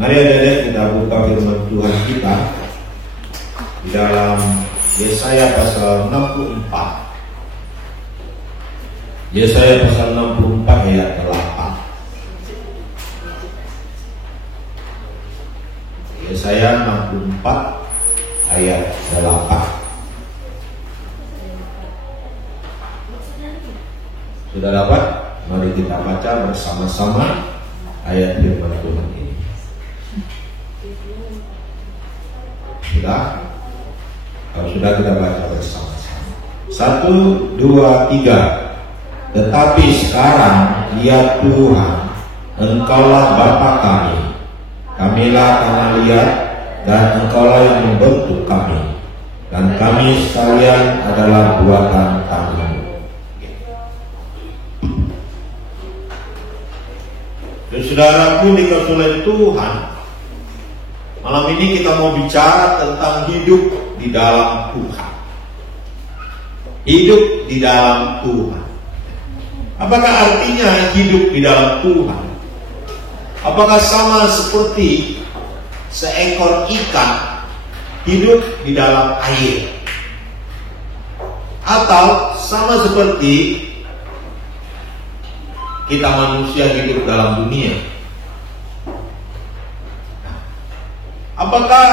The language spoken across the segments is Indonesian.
Mari adik-adik kita buka firman Tuhan kita di dalam Yesaya pasal 64. Yesaya pasal 64 ayat 8. Yesaya 64 ayat 8. Sudah dapat? Mari kita baca bersama-sama ayat firman Tuhan ini. Sudah? Kalau sudah, kita baca bersama-sama. 1, 2, 3. Tetapi sekarang, ya Tuhan, Engkaulah Bapa kami. Kamilah tanah liat, dan Engkaulah yang membentuk kami. Dan kami sekalian adalah buatan tangan. Dan saudaraku dikasih oleh Tuhan, malam ini kita mau bicara tentang hidup di dalam Tuhan. Hidup di dalam Tuhan. Apakah artinya hidup di dalam Tuhan? Apakah sama seperti seekor ikan hidup di dalam air? Atau sama seperti kita manusia hidup dalam dunia? Apakah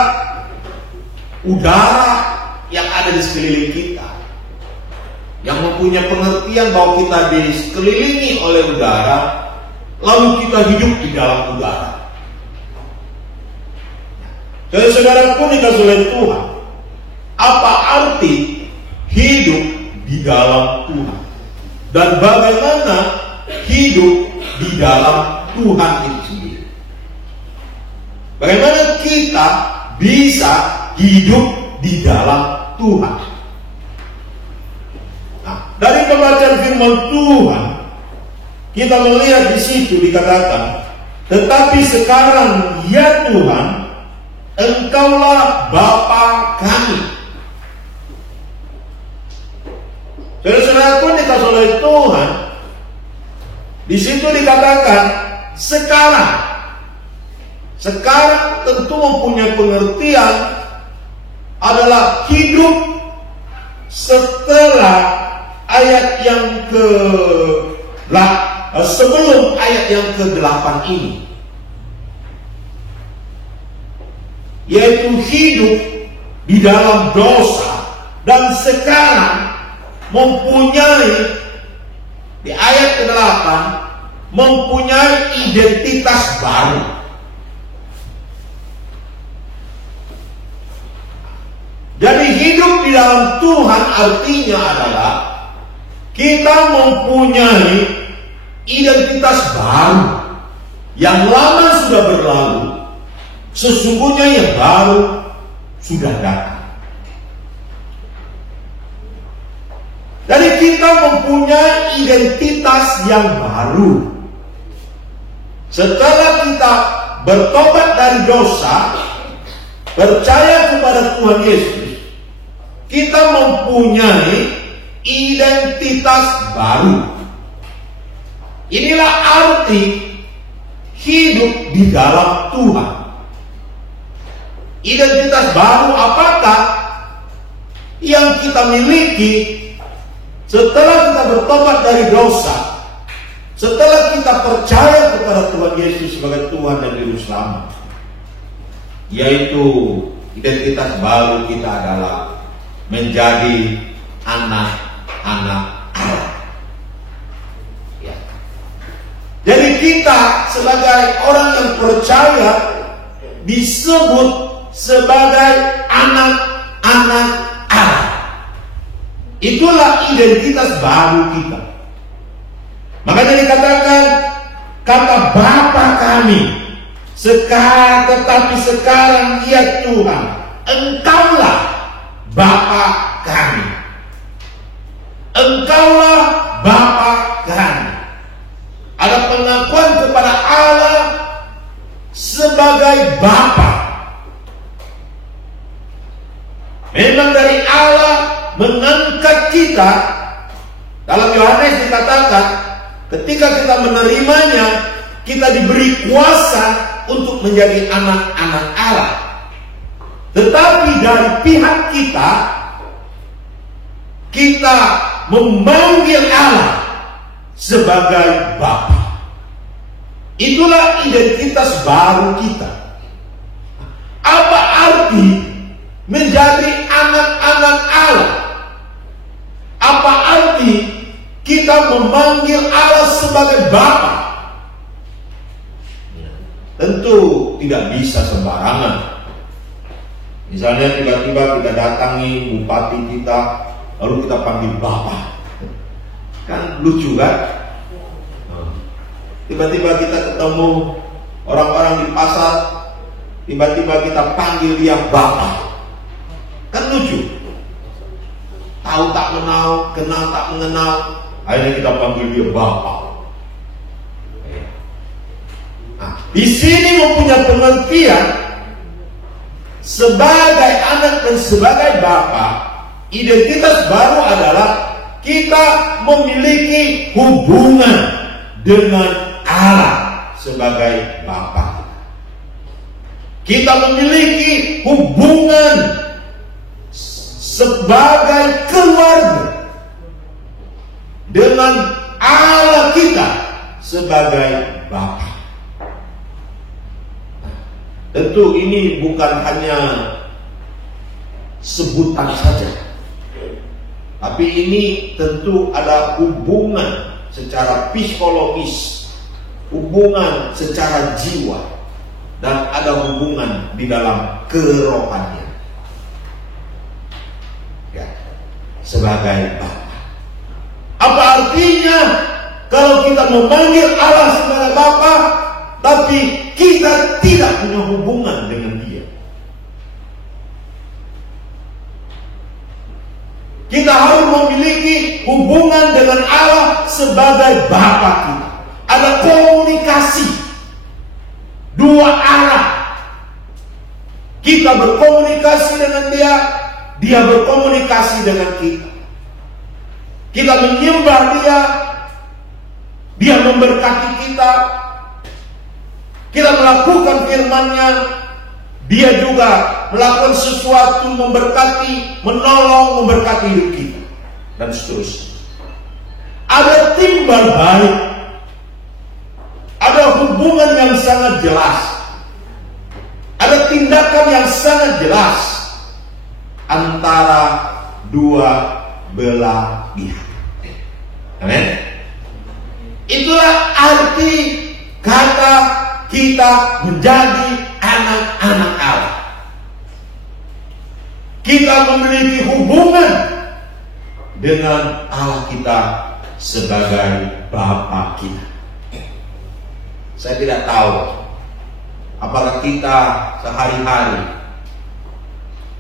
udara yang ada di sekeliling kita, yang mempunyai pengertian bahwa kita dikelilingi oleh udara, lalu kita hidup di dalam udara? Jadi saudaraku dikasih oleh Tuhan, apa arti hidup di dalam Tuhan? Dan bagaimana hidup di dalam Tuhan itu sendiri? Bagaimana kita bisa hidup di dalam Tuhan? Nah, dari pembacaan firman Tuhan, kita melihat di situ dikatakan, tetapi sekarang ya Tuhan, Engkaulah Bapa kami. Saudara-saudaraku dikasih oleh Tuhan, di situ dikatakan sekarang. Sekarang tentu mempunyai pengertian adalah hidup setelah ayat yang sebelum ayat yang ke-8 ini, yaitu hidup di dalam dosa, dan sekarang mempunyai di ayat ke-8 mempunyai identitas baru. Jadi hidup di dalam Tuhan artinya adalah kita mempunyai identitas baru. Yang lama sudah berlalu, sesungguhnya yang baru sudah datang. Jadi kita mempunyai identitas yang baru. Setelah kita bertobat dari dosa, percaya kepada Tuhan Yesus, kita mempunyai identitas baru. Inilah arti hidup di dalam Tuhan. Identitas baru apakah yang kita miliki setelah kita bertobat dari dosa, setelah kita percaya kepada Tuhan Yesus sebagai Tuhan dan Juru Selamat? Yaitu identitas baru kita adalah menjadi anak-anak Allah. Ya. Jadi kita sebagai orang yang percaya disebut sebagai anak-anak Allah. Itulah identitas baru kita. Makanya dikatakan kata Bapa kami. Tetapi sekarang ya Tuhan, Engkaulah Bapa kami. Engkaulah Bapa kami. Ada pengakuan kepada Allah sebagai Bapa. Memang dari Allah mengangkat kita. Dalam Yohanes dikatakan, ketika kita menerimanya, kita diberi kuasa untuk untuk menjadi anak-anak Allah. Tetapi dari pihak kita memanggil Allah sebagai Bapa. Itulah identitas baru kita. Apa arti menjadi anak-anak Allah? Apa arti kita memanggil Allah sebagai Bapa? Tentu tidak bisa sembarangan. Misalnya tiba-tiba kita datangi bupati kita, lalu kita panggil Bapak. Kan lucu kan? Tiba-tiba kita ketemu orang-orang di pasar, tiba-tiba kita panggil dia Bapak. Kan lucu. Tahu tak kenal, kenal tak mengenal, akhirnya kita panggil dia Bapak. Nah, di sini mempunyai pengertian sebagai anak dan sebagai Bapak. Identitas baru adalah kita memiliki hubungan dengan Allah sebagai Bapa. Kita memiliki hubungan sebagai keluarga dengan Allah kita sebagai Bapa. Tentu ini bukan hanya sebutan saja, tapi ini tentu ada hubungan secara psikologis, hubungan secara jiwa, dan ada hubungan di dalam kerohanian. Ya, sebagai Bapa. Apa artinya kalau kita memanggil Allah sebagai Bapa, tapi kita tidak punya hubungan dengan Dia? Kita harus memiliki hubungan dengan Allah sebagai Bapa kita. Ada komunikasi dua arah. Kita berkomunikasi dengan Dia, Dia berkomunikasi dengan kita. Kita menyembah Dia, Dia memberkati kita. Kita melakukan firman-Nya, Dia juga melakukan sesuatu, memberkati, menolong, memberkati hidup kita, dan seterusnya. Ada timbal balik, ada hubungan yang sangat jelas, ada tindakan yang sangat jelas antara dua belah pihak. Amin. Itulah arti kata kita menjadi anak-anak Allah. Kita memiliki hubungan dengan Allah kita sebagai Bapa kita. Saya tidak tahu apakah kita sehari-hari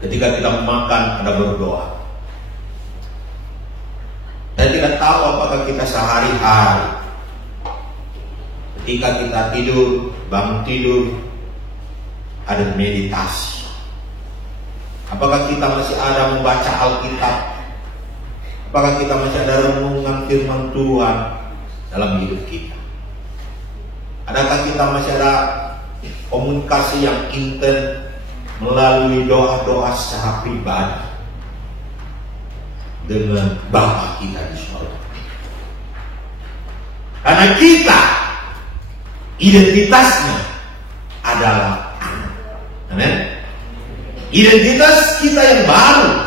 ketika kita makan ada berdoa. Saya tidak tahu apakah kita sehari-hari ketika kita tidur, bangun tidur, ada meditasi. Apakah kita masih ada membaca Alkitab? Apakah kita masih ada renungan firman Tuhan dalam hidup kita? Adakah kita masih ada komunikasi yang intens melalui doa-doa secara pribadi dengan Bapa kita di surga? Karena kita identitasnya adalah anak. Amin. Identitas kita yang baru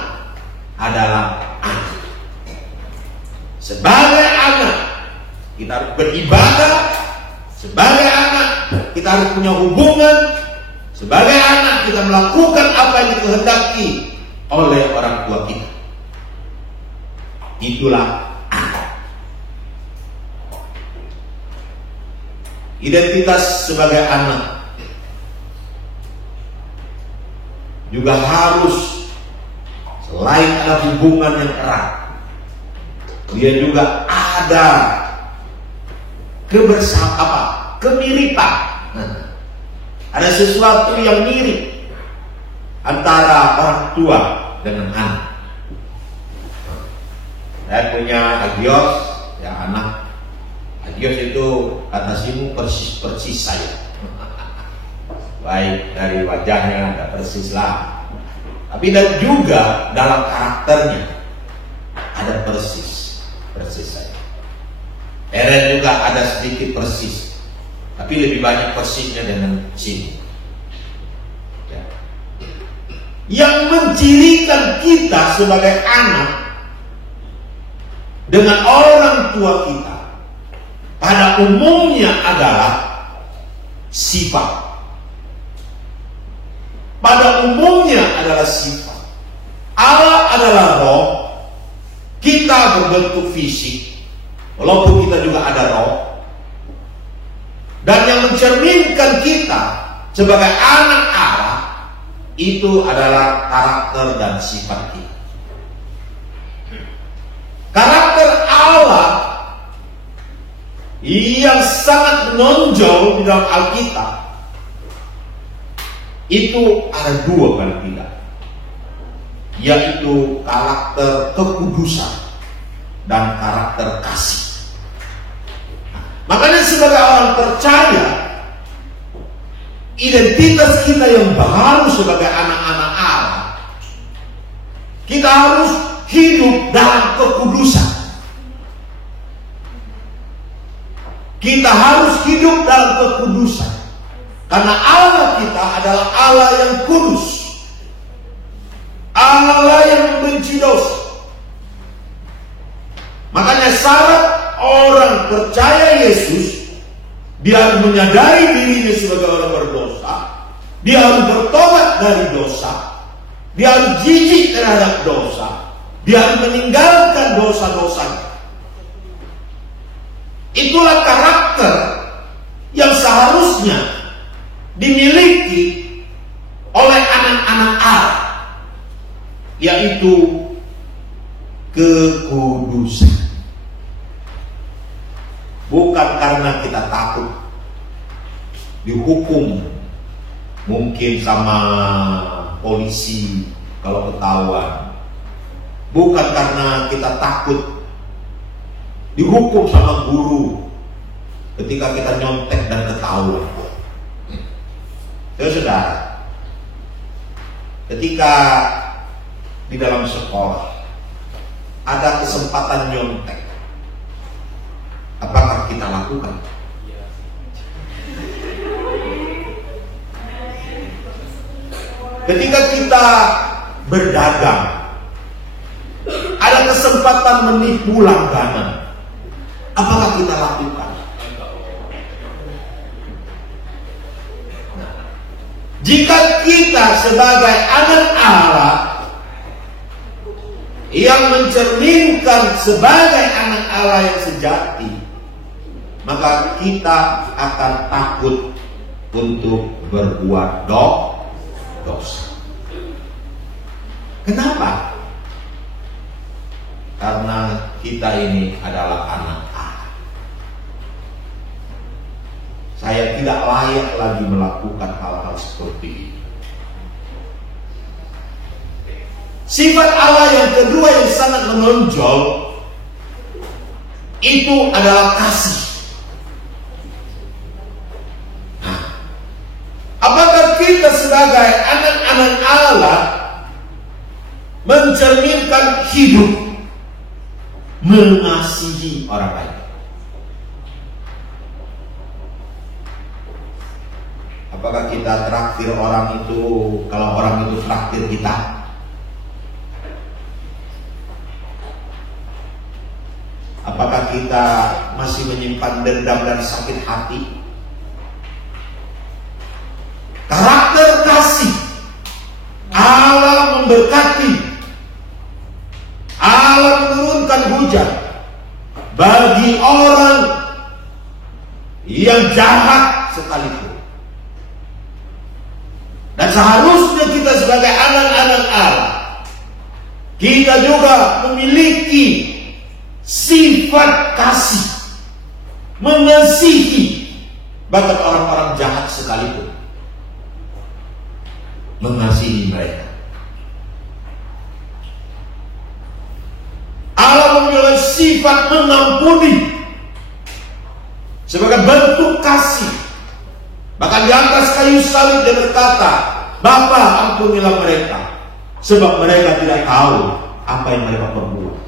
adalah anak. Sebagai anak kita harus beribadah. Sebagai anak kita harus punya hubungan. Sebagai anak kita melakukan apa yang dikehendaki oleh orang tua kita. Itulah anak. Identitas sebagai anak juga harus, selain ada hubungan yang erat, dia juga ada kemiripan. Ada sesuatu yang mirip antara orang tua dengan anak. Saya punya Agios, ya anak. Agios itu kata Simu persis saya. baik dari wajahnya ada persis lah, tapi dan juga dalam karakternya ada persis saja. Eren juga ada sedikit persis, tapi lebih banyak persisnya dengan sini. Ya. Yang mencirikan kita sebagai anak dengan orang tua kita pada umumnya adalah sifat. Pada umumnya adalah sifat. Allah adalah roh, kita berbentuk fisik, walaupun kita juga ada roh. Dan yang mencerminkan kita sebagai anak Allah itu adalah karakter dan sifat kita. Karakter Allah yang sangat menonjol di dalam Alkitab itu ada dua paling tidak, yaitu karakter kekudusan dan karakter kasih. Makanya sebagai orang percaya, identitas kita yang baru sebagai anak-anak Allah, kita harus hidup dalam kekudusan. Kita harus hidup dalam kekudusan. Karena Allah kita adalah Allah yang kudus, Allah yang membenci dosa. Makanya syarat orang percaya Yesus, dia harus menyadari dirinya sebagai orang berdosa, dia harus bertobat dari dosa, dia harus jijik terhadap dosa, dia harus meninggalkan dosa-dosanya. Itulah karakter yang seharusnya dimiliki oleh anak-anak Allah, yaitu kekudusan. Bukan karena kita takut dihukum, mungkin sama polisi kalau ketahuan. Bukan karena kita takut dihukum sama guru ketika kita nyontek dan ketahuan. Saudara, ketika di dalam sekolah ada kesempatan nyontek, apakah kita lakukan? Ketika kita berdagang, ada kesempatan menipu langganan, apakah kita lakukan? Jika kita sebagai anak Allah yang mencerminkan sebagai anak Allah yang sejati, maka kita akan takut untuk berbuat dosa. Kenapa? Karena kita ini adalah anak Allah. Saya tidak layak lagi melakukan hal-hal seperti ini. Sifat Allah yang kedua yang sangat menonjol itu adalah kasih. Apakah kita sebagai anak-anak Allah mencerminkan hidup mengasihi orang lain? Apakah kita traktir orang itu kalau orang itu traktir kita? Apakah kita masih menyimpan dendam dan sakit hati? Karakter kasih, Allah memberkati, Allah menurunkan hujan bagi orang yang jahat sekalipun. Dan seharusnya kita sebagai anak-anak Allah, kita juga memiliki sifat kasih, mengasihi bahkan orang-orang jahat sekalipun, mengasihi mereka. Allah memiliki sifat mengampuni sebagai bentuk kasih Bahkan di atas kayu salib dia berkata, Bapa, ampunilah mereka, sebab mereka tidak tahu apa yang mereka perbuat.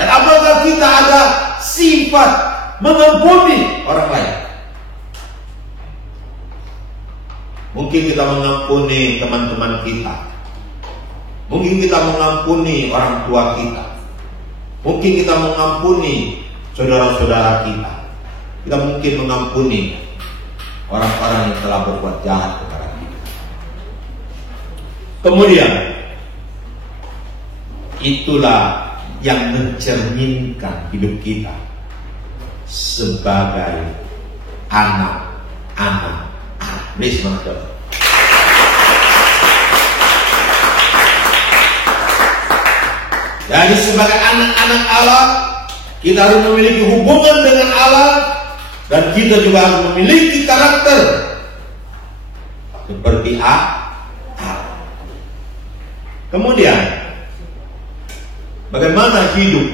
Dan apakah kita ada sifat mengampuni orang lain? Mungkin kita mengampuni teman-teman kita, mungkin kita mengampuni orang tua kita, mungkin kita mengampuni saudara-saudara kita, kita mungkin mengampuni orang-orang yang telah berbuat jahat kepada kita. Kemudian itulah yang mencerminkan hidup kita sebagai anak-anak Allah. Please, Master. Jadi sebagai anak-anak Allah, kita harus memiliki hubungan dengan Allah, dan kita juga harus memiliki karakter seperti Allah. Kemudian, bagaimana hidup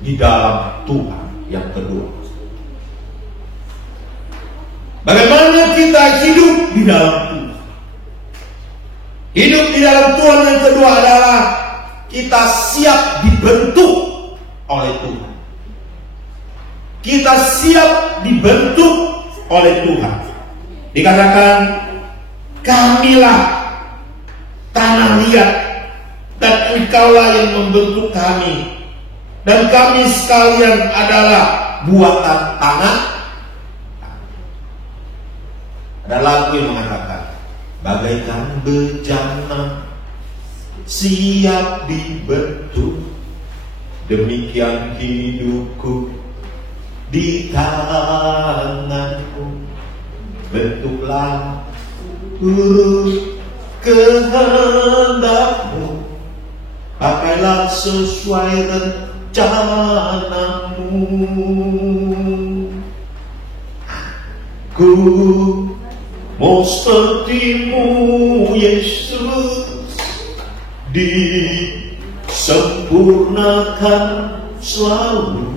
di dalam Tuhan yang kedua? Bagaimana kita hidup di dalam Tuhan? Hidup di dalam Tuhan yang kedua adalah kita siap dibentuk oleh Tuhan. Kita siap dibentuk oleh Tuhan. Dikatakan, kamilah tanah liat, dan engkaulah yang membentuk kami, dan kami sekalian adalah buatan tangan. Ada lagu yang mengatakan, bagaikan bejana siap dibentuk, demikian hidupku di tanganmu, bentuklah urut kehendakmu, pakailah sesuai rencanamu. Ku mau sepertimu Yesus, disempurnakan selalu.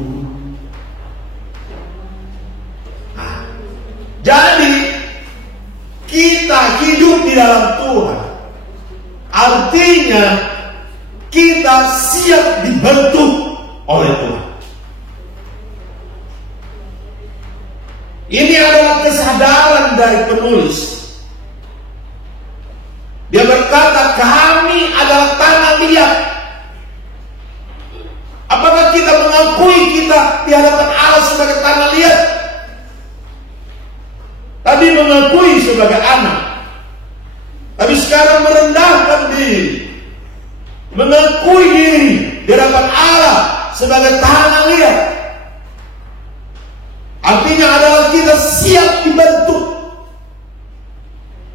Jadi kita hidup di dalam Tuhan, artinya kita siap dibentuk oleh Tuhan. Ini adalah kesadaran dari penulis. Dia berkata, kami adalah tanah liat. Apakah kita mengakui kita di hadapan Allah sebagai tanah liat? Tadi mengakui sebagai anak, tapi sekarang merendahkan diri, mengakui diri di hadapan Allah sebagai tanah liat. Artinya adalah kita siap dibentuk,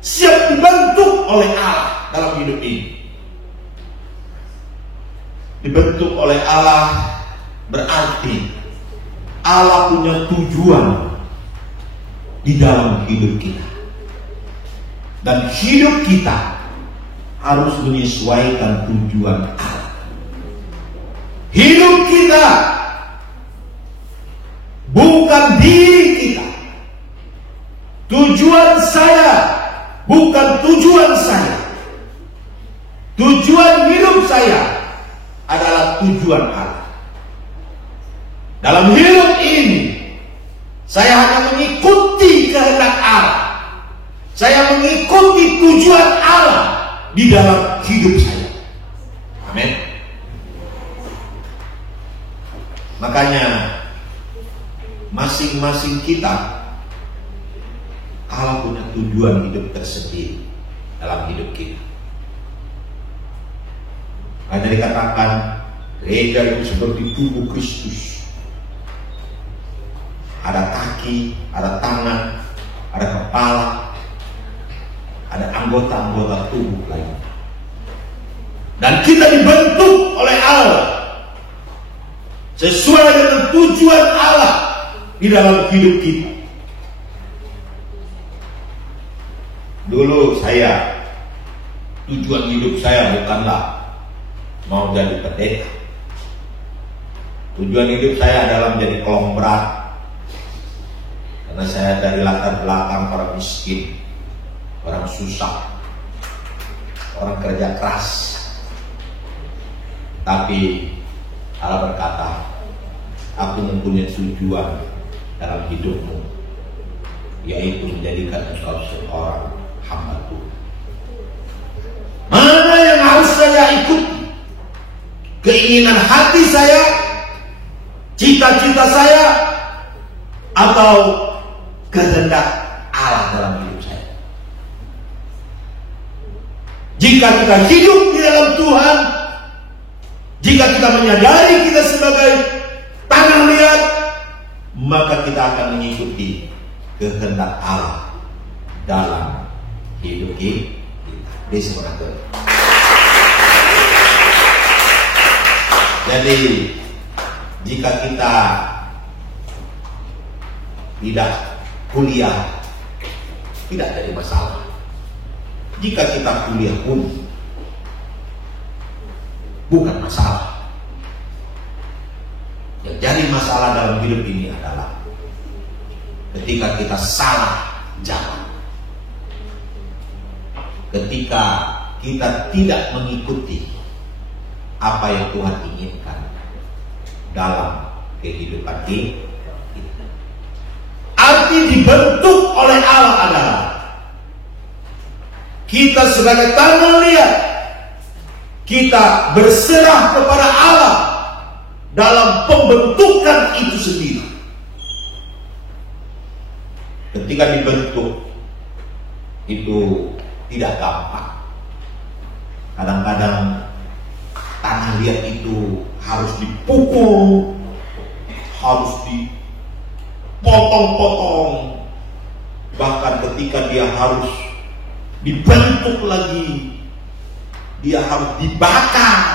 siap dibentuk oleh Allah dalam hidup ini. Dibentuk oleh Allah berarti Allah punya tujuan di dalam hidup kita, dan hidup kita harus menyesuaikan tujuan Allah. Hidup kita bukan diri kita. Tujuan saya bukan tujuan saya. Tujuan hidup saya adalah tujuan Allah. Dalam hidup ini, saya hanya mengikuti kehendak Allah. Saya mengikuti tujuan Allah di dalam hidup saya. Amin. Makanya masing-masing kita, Allah punya tujuan hidup tersendiri dalam hidup kita. Hanya dikatakan gereja itu seperti tubuh Kristus. Ada kaki, ada tangan, ada kepala, ada anggota-anggota tubuh lain. Dan kita dibentuk oleh Allah sesuai dengan tujuan Allah di dalam hidup kita. Dulu tujuan hidup saya bukanlah mau jadi pendeta. Tujuan hidup saya adalah menjadi kolong berat. Karena saya dari latar belakang orang miskin, orang susah, orang kerja keras. Tapi Allah berkata, aku mempunyai tujuan dalam hidupmu, yaitu menjadikan engkau seorang hamba Tuhan. Mana yang harus saya ikuti? Keinginan hati saya, cita-cita saya, atau kehendak Allah dalam hidup saya? Jika kita hidup di dalam Tuhan, jika kita menyadari kita sebagai tanah liat, maka kita akan mengikuti kehendak Allah dalam hidup kita. Jadi jika kita tidak kuliah, tidak jadi masalah. Jika kita kuliah pun bukan masalah. Yang jadi masalah dalam hidup ini adalah ketika kita salah jalan, ketika kita tidak mengikuti apa yang Tuhan inginkan dalam kehidupan kita. Arti dibentuk oleh Allah adalah kita sebagai tanah liat, kita berserah kepada Allah dalam pembentukan itu sendiri. Ketika dibentuk itu tidak gampang. Kadang-kadang tanah liat itu harus dipukul, harus dipotong-potong, bahkan ketika dia harus dibentuk lagi, dia harus dibakar.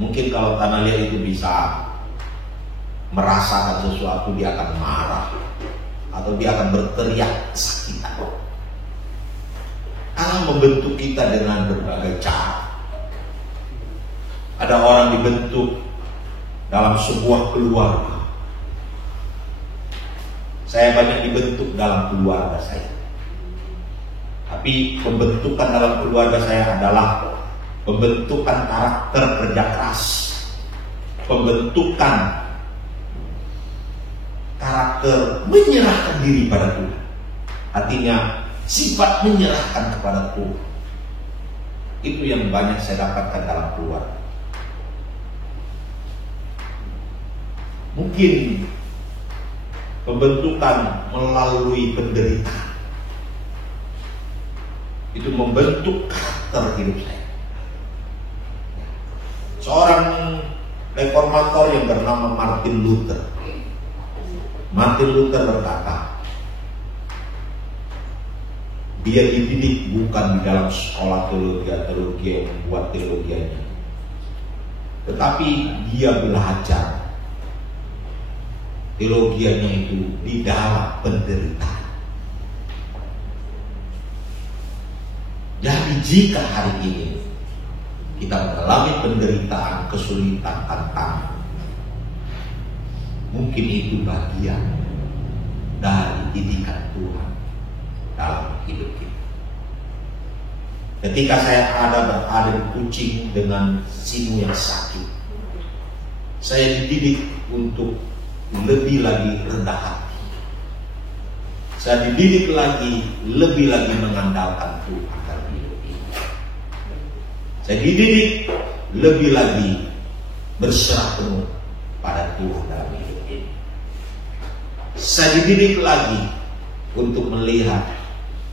Mungkin kalau tanah liat itu bisa merasakan sesuatu, dia akan marah atau dia akan berteriak sakit. Allah membentuk kita dengan berbagai cara. Ada orang dibentuk dalam sebuah keluarga. Saya banyak dibentuk dalam keluarga saya. Tapi pembentukan dalam keluarga saya adalah pembentukan karakter kerja keras, pembentukan karakter menyerahkan diri pada Tuhan. Artinya sifat menyerahkan kepada Tuhan. Itu yang banyak saya dapatkan dalam keluarga. Mungkin pembentukan melalui penderitaan itu membentuk karakter hidup saya. Seorang reformator yang bernama Martin Luther berkata, dia dididik bukan di dalam sekolah teologi yang membuat teologianya, tetapi dia belajar teologianya itu di dalam penderitaan. Jadi jika hari ini kita mengalami penderitaan, kesulitan, tantangan, mungkin itu bagian dari didikan Tuhan dalam hidup kita. Ketika saya berada di kucing dengan simu yang sakit, saya dididik untuk lebih lagi rendah hati. Saya dididik lagi, lebih lagi mengandalkan Tuhan dalam hidup ini. Saya dididik lebih lagi berserah penuh pada Tuhan dalam hidup ini. Saya dididik lagi untuk melihat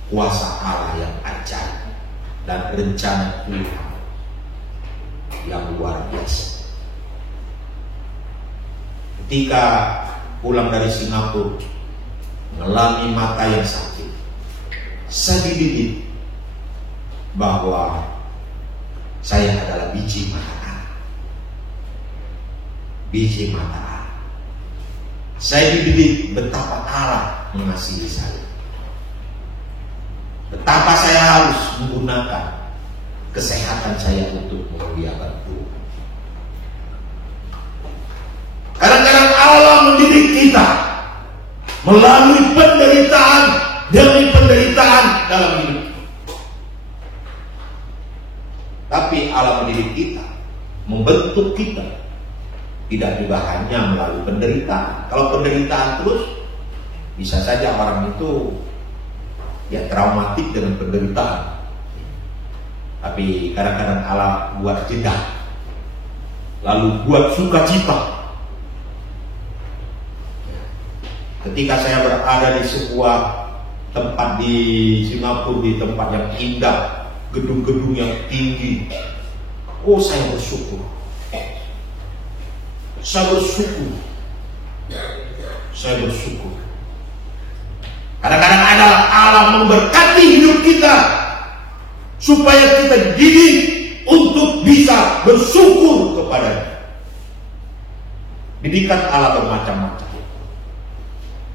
kuasa Allah yang ajaib dan rencana Tuhan yang luar biasa. Ketika pulang dari Singapura, mengalami mata yang sakit, saya dididik bahwa saya adalah biji mata Allah. Biji mata Allah. Saya dididik betapa Allah mengasihi saya. Betapa saya harus menggunakan kesehatan saya untuk memuliakan Tuhan. Kadang-kadang Allah Allah mendidik kita melalui penderitaan demi penderitaan dalam hidup kita. Tapi Allah mendidik kita, membentuk kita, tidak juga hanya melalui penderitaan. Kalau penderitaan terus, bisa saja orang itu ya traumatik dengan penderitaan. Tapi kadang-kadang Allah buat jeda, lalu buat sukacita. Ketika saya berada di sebuah tempat di Singapura, di tempat yang indah, gedung-gedung yang tinggi, saya bersyukur. Saya bersyukur. Kadang-kadang adalah Allah memberkati hidup kita supaya kita dididik untuk bisa bersyukur kepadanya. Didikan Allah bermacam-macam.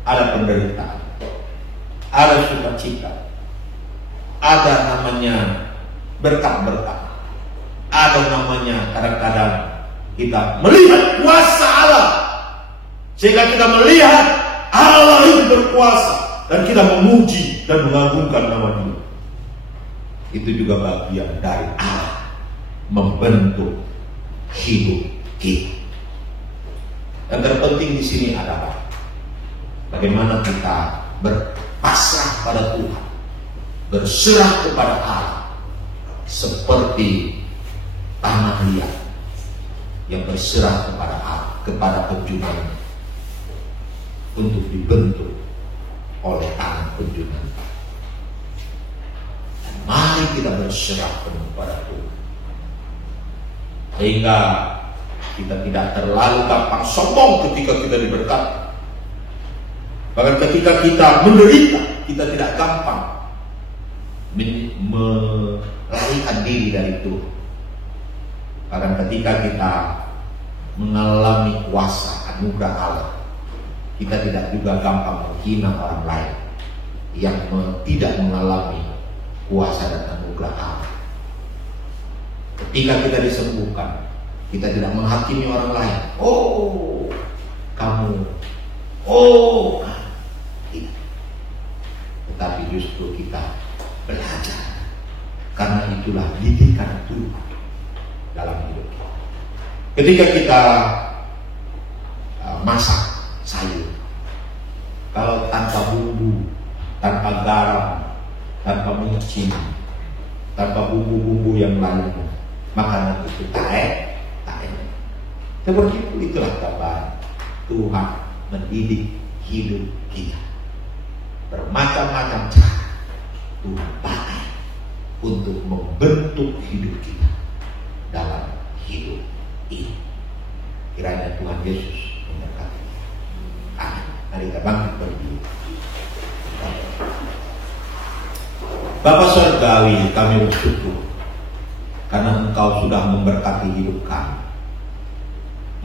Ada penderitaan, ada sukacita, ada namanya berkat-berkat, ada namanya kadang-kadang kita melihat kuasa Allah, sehingga kita melihat Allah itu berkuasa dan kita memuji dan mengagungkan nama Dia. Itu juga bagian dari Allah membentuk hidup kita. Yang terpenting di sini adalah bagaimana kita berpasrah pada Tuhan, berserah kepada Allah, seperti tanah liat yang berserah kepada Allah, kepada penjunanya, untuk dibentuk oleh tangan penjunanya. Dan mari kita berserah penuh pada Tuhan, sehingga kita tidak terlalu gampang sombong ketika kita diberkati. Bahkan ketika kita menderita, kita tidak gampang melarikan diri dari Tuhan. Bahkan ketika kita mengalami kuasa anugerah Allah, kita tidak juga gampang menghina orang lain yang tidak mengalami kuasa dan anugerah Allah. Ketika kita disembuhkan, kita tidak menghakimi orang lain. Kamu, tetapi justru kita belajar, karena itulah didikan Tuhan dalam hidup kita. Ketika kita masak sayur, kalau tanpa bumbu, tanpa garam, tanpa minyak cili, tanpa bumbu-bumbu yang lainnya, makanan itu tak enak. Seperti itulah kabar Tuhan mendidik hidup kita. Bermacam-macam cara Tuhan pakai untuk membentuk hidup kita dalam hidup ini. Kiranya Tuhan Yesus memberkati. Amin. Mari kita bangkit berdiri. Bapa Surgawi, kami bersyukur karena Engkau sudah memberkati hidup kami,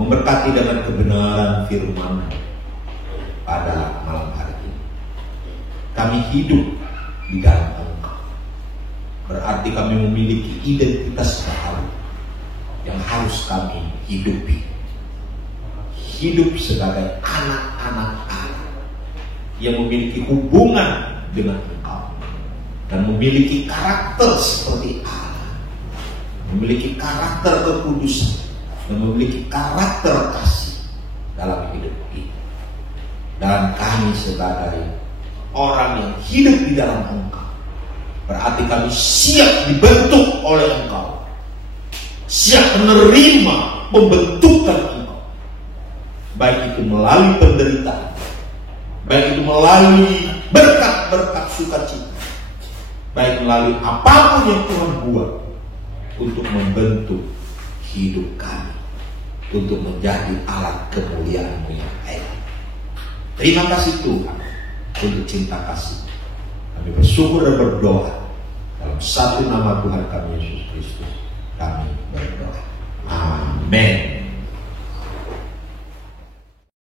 memberkati dengan kebenaran firman pada malam hari ini. Kami hidup di dalam Engkau, berarti kami memiliki identitas baru yang harus kami hidupi. Hidup sebagai anak-anak Allah yang memiliki hubungan dengan Engkau dan memiliki karakter seperti Allah, memiliki karakter kekudusan dan memiliki karakter kasih dalam hidup ini. Dan kami sebagai orang yang hidup di dalam Engkau, berarti kami siap dibentuk oleh Engkau, siap menerima pembentukan Engkau, baik itu melalui penderitaan, baik itu melalui berkat-berkat sukacita, baik melalui apapun yang Tuhan buat untuk membentuk hidup kami, untuk menjadi alat kemuliaan-Mu yang baik. Terima kasih Tuhan untuk cinta kasih. Kami bersyukur dan berdoa dalam satu nama Tuhan kami Yesus Kristus. Kami berdoa. Amin.